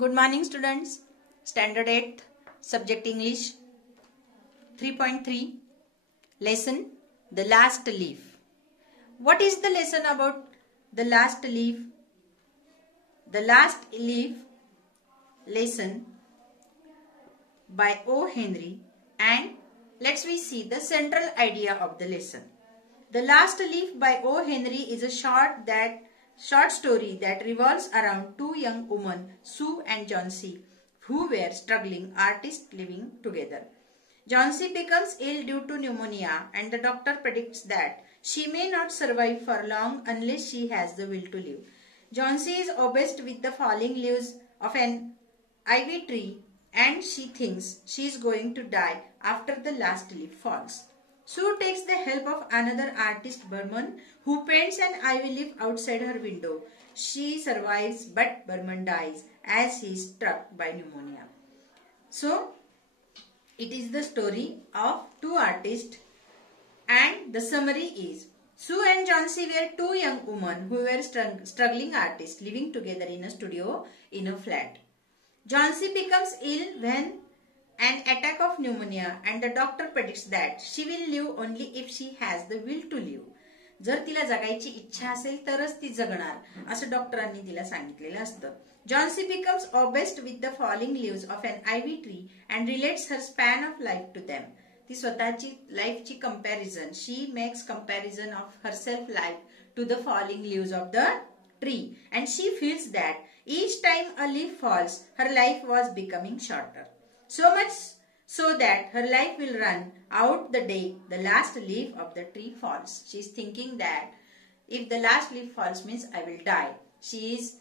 Good morning students. Standard 8th, Subject English 3.3, Lesson The Last Leaf. What is the lesson about the last leaf? The Last Leaf lesson by O. Henry, and let's we see the central idea of the lesson. The Last Leaf by O. Henry is a short story that revolves around two young women, Sue and Johnsy, who were struggling artists living together. Johnsy becomes ill due to pneumonia, and the doctor predicts that she may not survive for long unless she has the will to live. Johnsy is obsessed with the falling leaves of an ivy tree, and she thinks she is going to die after the last leaf falls. Sue takes the help of another artist, Berman, who paints an ivy leaf outside her window. She survives, but Berman dies as he is struck by pneumonia. So, it is the story of two artists, and the summary is: Sue and Johnsy were two young women who were struggling artists living together in a studio in a flat. Johnsy becomes ill when an attack of pneumonia, and the doctor predicts that she will live only if she has the will to live. जर तिला जगायची इच्छा असेल तरच ती जगणार असं डॉक्टरांनी तिला सांगितलेलं असतं. Johnsy becomes obsessed with the falling leaves of an ivy tree and relates her span of life to them. ती स्वतःची लाईफची comparison, she makes comparison of herself life to the falling leaves of the tree, and she feels that each time a leaf falls, her life was becoming shorter. So much so that her life will run out the day the last leaf of the tree falls. She is thinking that if the last leaf falls means I will die. She is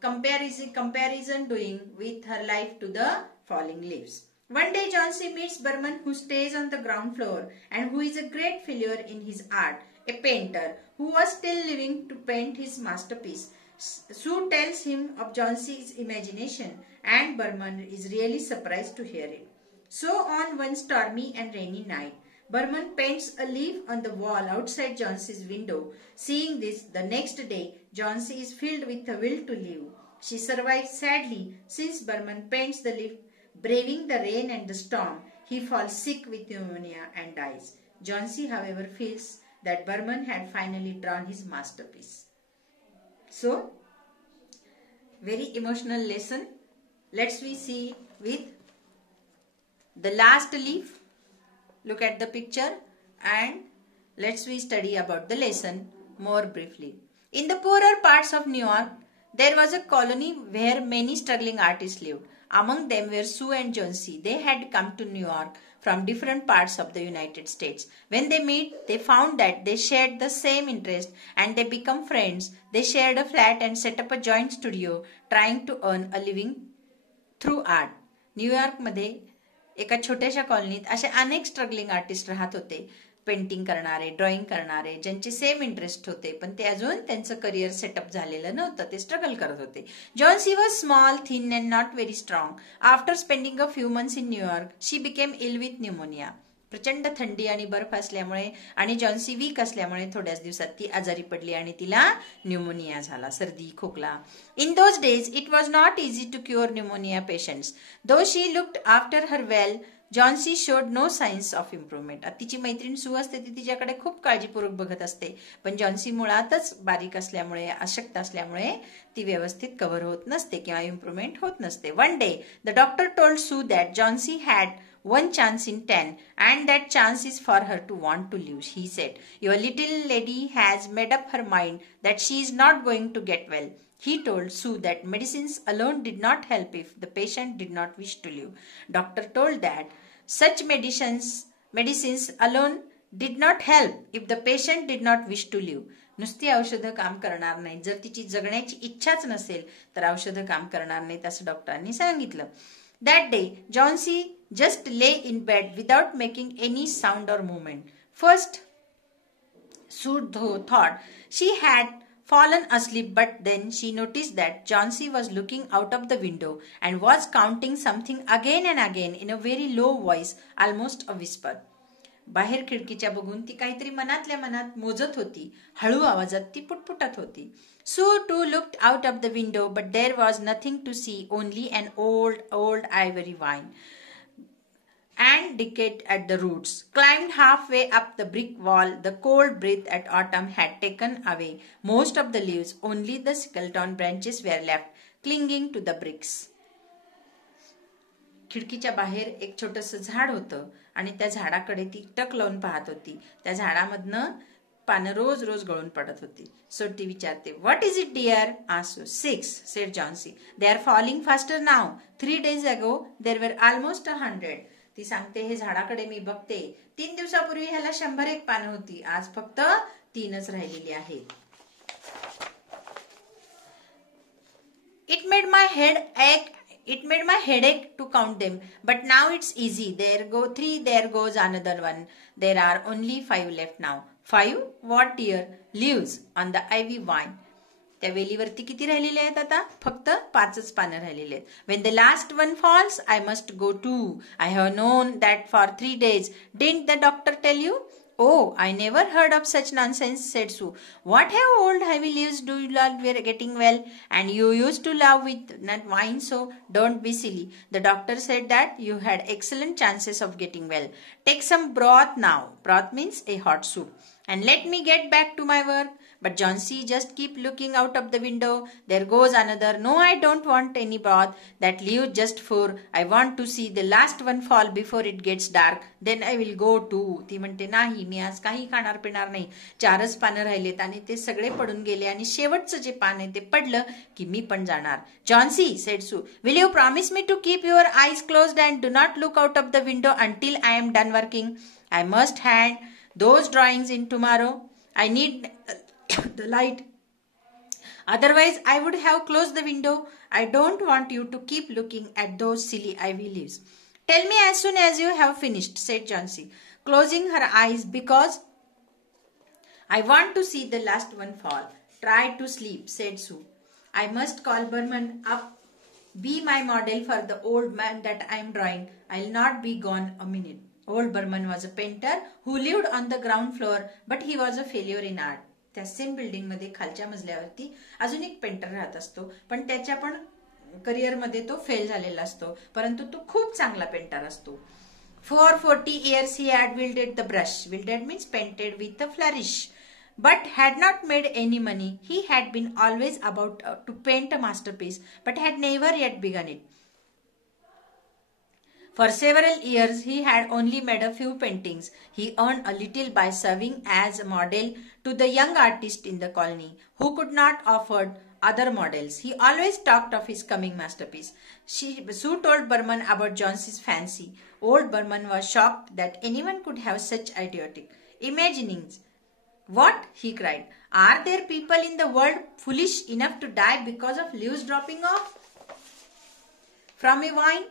comparison doing with her life to the falling leaves. One day Johnsy meets Berman, who stays on the ground floor and who is a great failure in his art, a painter who was still living to paint his masterpiece. Sue tells him of Johnsy's imagination, and Berman is really surprised to hear it. So on one stormy and rainy night, Berman paints a leaf on the wall outside Johnsy's window. Seeing this, the next day, Johnsy is filled with a will to live. She survives sadly since Berman paints the leaf. Braving the rain and the storm, he falls sick with pneumonia and dies. Johnsy, however, feels that Berman had finally drawn his masterpiece. So, very emotional lesson. Let's we see with the last leaf. Look at the picture and let's we study about the lesson more briefly. In the poorer parts of New York, there was a colony where many struggling artists lived. Among them were Sue and Johnsy. They had come to New York from different parts of the United States. When they meet, they found that they shared the same interest and they become friends. They shared a flat and set up a joint studio trying to earn a living through art. न्यूयॉर्कमध्ये एका छोट्याशा कॉलनीत असे अनेक struggling artist राहत होते. Painting करणारे, drawing करणारे, ज्यांचे सेम इंटरेस्ट होते, पण ते अजून त्यांचं करिअर सेटअप झालेलं नव्हतं. ते स्ट्रगल करत होते. Johnsy was small, thin and not very strong. After spending a few months in New York, she became ill with pneumonia. प्रचंड थंडी आणि बर्फ असल्यामुळे आणि जॉन्सी वीक असल्यामुळे थोड्याच दिवसात ती आजारी पडली आणि तिला न्यूमोनिया झाला, सर्दी, खोकला. In those days, it was not easy to cure pneumonia patients. Though she looked after her well, Johnsy showed no signs of improvement. तिची मैत्रीण सू असते, ती तिच्याकडे खूप काळजीपूर्वक बघत असते, पण जॉन्सी मुळातच बारीक असल्यामुळे, अशक्त असल्यामुळे ती व्यवस्थित कव्हर होत नसते किंवा इम्प्रूव्हमेंट होत नसते. One day, the doctor told Sue that Johnsy had one chance in 10 and that chance is for her to want to live. He said, "Your little lady has made up her mind that she is not going to get well." He told Sue that medicines alone did not help if the patient did not wish to live. Doctor told that such medicines alone did not help if the patient did not wish to live. नुसती औषधं काम करणार नाहीत. जर तिची जगण्याची इच्छाच नसेल तर औषधं काम करणार नाहीत असं डॉक्टरांनी सांगितलं. That day, Johnsy just lay in bed without making any sound or movement. First, Sue thought she had fallen asleep, but then she noticed that Johnsy was looking out of the window and was counting something again and again in a very low voice, almost a whisper. बाहेर खिडकीच्या बघून ती काहीतरी मनातल्या मनात मोजत होती. हळू आवाजात ती पुटपुटत होती. Sue too looked out of the window, but there was nothing to see, only an old ivory vine and decayed at the roots. Climbed halfway up the brick wall, the cold breath at autumn had taken away most of the leaves. Only the skeleton branches were left, clinging to the bricks. खिडकीच्या बाहेर एक छोटस झाड होतं आणि त्या झाडाकडे ती टक लावून पाहत होती. त्या झाडामधनं पानं रोज रोज गळून पडत होती. सो ती विचारते, "What is it, dear?" asked 6, said Johnsy. "They are falling faster now. 3 days ago there were almost 100." ती सांगते, हे झाडाकडे मी बघते, 3 दिवसापूर्वी ह्याला 101 पानं होती, आज फक्त 3च राहिलेली आहेत. It made my head ache to count them, but now it's easy. There go 3, there goes another one. There are only 5 left now. 5? What, dear? Leaves on the ivy vine. त्या वेलीवरती किती राहिलेले आहेत आता? फक्त 5च पानं राहिलेले आहेत. When the last one falls, I must go too. I have known that for 3 days. Didn't the doctor tell you? Oh, I never heard of such nonsense, said Sue. What have old heavy leaves do you love getting well? And you used to love with not wine, so don't be silly. The doctor said that you had excellent chances of getting well. Take some broth now. Broth means a hot soup. And let me get back to my work. But Johnsy just keep looking out of the window. There goes another. No, I don't want any broth. That leaves just 4. I want to see the last one fall before it gets dark. Then I will go too. ती म्हणते, नाही, मी आज काही खाणार पिणार नाही. 4च पानं राहिलेत आणि ते सगळे पडून गेले आणि शेवटचं जे पान आहे ते पडलं की मी पण जाणार. Johnsy, said Sue, will you promise me to keep your eyes closed and do not look out of the window until I am done working? I must hand those drawings in tomorrow. I need the light. Otherwise, I would have closed the window. I don't want you to keep looking at those silly ivy leaves. Tell me as soon as you have finished, said Johnsy, closing her eyes, because I want to see the last one fall. Try to sleep, said Sue. I must call Berman up. Be my model for the old man that I am drawing. I'll not be gone a minute. Old Berman was a painter who lived on the ground floor, but he was a failure in art. त्या same building मध्ये खालच्या मजल्यावरती अजून एक painter राहत असतो, पण त्याच्या पण करिअर मध्ये तो फेल झालेला असतो, परंतु तो खूप चांगला पेंटर असतो. For 40 years he had wielded the brush. Wielded means painted with a flourish, but had not made any money. He had been always about to paint a masterpiece, but had never yet begun it. For several years, he had only made a few paintings. He earned a little by serving as a model to the young artists in the colony, who could not afford other models. He always talked of his coming masterpiece. Sue told Berman about Johnsy's fancy. Old Berman was shocked that anyone could have such idiotic imaginings. What? He cried. Are there people in the world foolish enough to die because of leaves dropping off from a vine?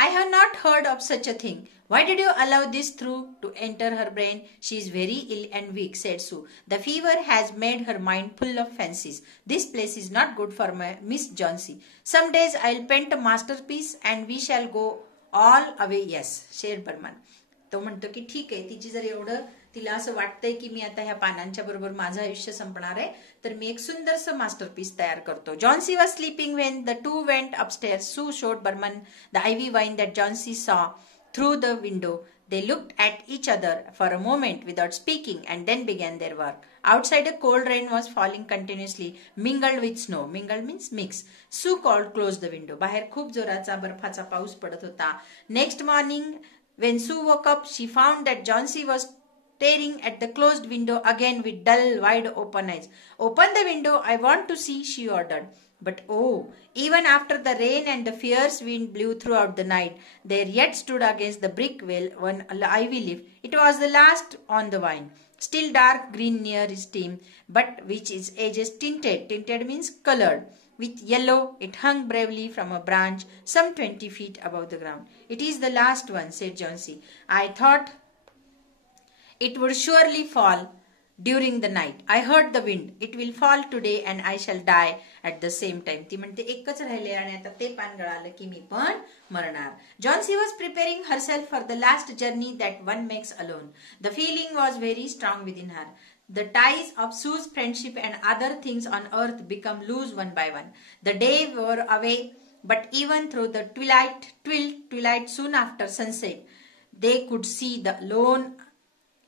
I have not heard of such a thing. Why did you allow this thought to enter her brain? She is very ill and weak, said Sue. The fever has made her mind full of fancies. This place is not good for Miss Johnsy. Some days I'll paint a masterpiece and we shall go all away. Yes, said Berman. तो म्हणतो की ठीक आहे, तिची जर एवढं तिला असं वाटतंय की मी आता ह्या पानांच्या बरोबर माझं आयुष्य संपणार आहे, तर मी एक सुंदरसं मास्टरपीस तयार करतो. Johnsy was sleeping when the two went upstairs. Sue showed Berman the ivy vine that Johnsy saw through the window. They looked at each other for a moment without speaking and then began their work. Outside a cold rain was falling continuously, mingled with snow. Mingled means mix. Sue closed the window. बाहेर खूप जोराचा बर्फाचा पाऊस पडत होता. Next morning, when Sue woke up, she found that Johnsy was staring at the closed window again with dull, wide open eyes. Open the window, I want to see, she ordered. But oh, even after the rain and the fierce wind blew throughout the night, there yet stood against the brick wall one ivy leaf. It was the last on the vine, still dark green near its stem, but which its edges tinted. Tinted means colored. With yellow, it hung bravely from a branch some 20 feet above the ground. It is the last one, said Johnsy. I thought it would surely fall during the night. I heard the wind. It will fall today and I shall die at the same time. ती म्हणते एकच राहिले आणि आता ते पान गळालं की मी पण मरणार. Johnsy was preparing herself for the last journey that one makes alone. The feeling was very strong within her. The ties of Sue's friendship and other things on earth become loose one by one. The day wore away, but even through the twilight soon after sunset, they could see the lone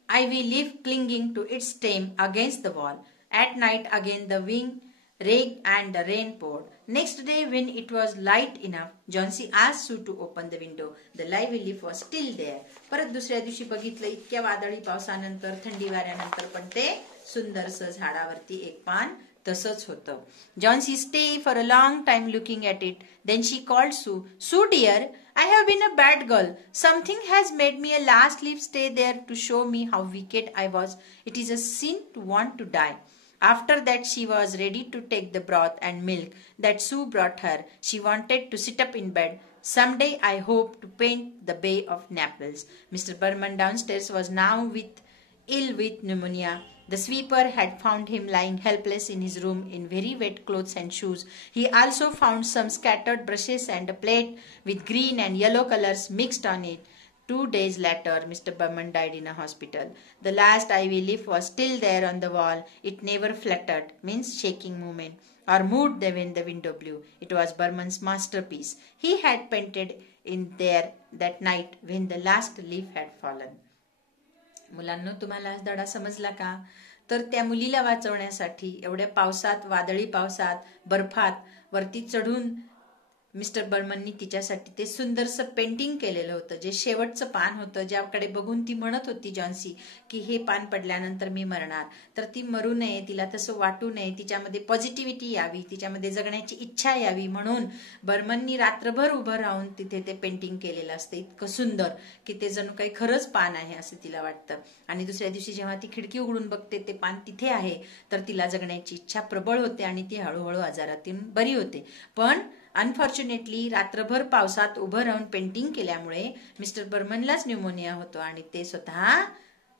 ivy leaf clinging to its stem against the wall. At night again the wind raged and the rain poured. Next day when it was light enough, Johnsy asked Sue to open the window. The ivy leaf was still there. परत दुसऱ्या दिवशी बघितलं इतक्या वादळी पावसानंतर थंडी वाऱ्यानंतर पण ते सुंदरसं झाडावरती एक पान तसंच होतं. Johnsy stayed for a long time looking at it. Then she called Sue. Sue dear, I have been a bad girl. Something has made me a last leaf stay there to show me how wicked I was. It is a sin to want to die. After that she was ready to take the broth and milk that Sue brought her. She wanted to sit up in bed. Someday I hope to paint the Bay of Naples. Mr. Burman downstairs was now ill with pneumonia. The sweeper had found him lying helpless in his room in very wet clothes and shoes. He also found some scattered brushes and a plate with green and yellow colors mixed on it. 2 days later, Mr. Burman died in a hospital. The last ivy leaf was still there on the wall. It never fluttered, means shaking movement, or moved when the window blew. It was Burman's masterpiece. He had painted in there that night when the last leaf had fallen. मुलांनो, तुम्हाला आज धडा समजला का? तर त्या मुलीला वाचवण्यासाठी एवढ्या पावसात, वादळी पावसात, बर्फात वरती चढून मिस्टर बर्मननी तिच्यासाठी ते सुंदरसं पेंटिंग केलेलं होतं, जे शेवटचं पान होतं, ज्याकडे बघून ती म्हणत होती जॉन्सी की हे पान पडल्यानंतर मी मरणार. तर ती मरू नये, तिला तसं वाटू नये, तिच्यामध्ये पॉझिटिव्हिटी यावी, तिच्यामध्ये जगण्याची इच्छा यावी म्हणून बर्मननी रात्रभर उभं राहून तिथे ते पेंटिंग केलेलं असतं. इतकं सुंदर की ते जणू काही खरंच पान आहे असं तिला वाटतं. आणि दुसऱ्या दिवशी जेव्हा ती खिडकी उघडून बघते ते पान तिथे आहे, तर तिला जगण्याची इच्छा प्रबळ होते आणि ती हळूहळू आजारातून बरी होते. पण अनफॉर्च्युनेटली रात्रभर पावसात उभं राहून पेंटिंग केल्यामुळे मिस्टर बर्मनलाच न्यूमोनिया होतो आणि ते स्वतः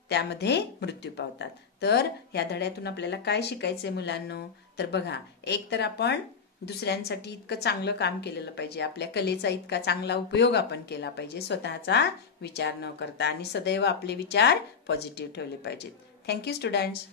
त्यामध्ये मृत्यू पावतात. तर या धड्यातून आपल्याला काय शिकायचंय मुलांनो? तर बघा, एक तर आपण दुसऱ्यांसाठी इतकं चांगलं काम केलेलं पाहिजे, आपल्या कलेचा इतका चांगला उपयोग आपण केला पाहिजे स्वतःचा विचार न करता, आणि सदैव आपले विचार पॉझिटिव्ह ठेवले पाहिजेत. Thank you students.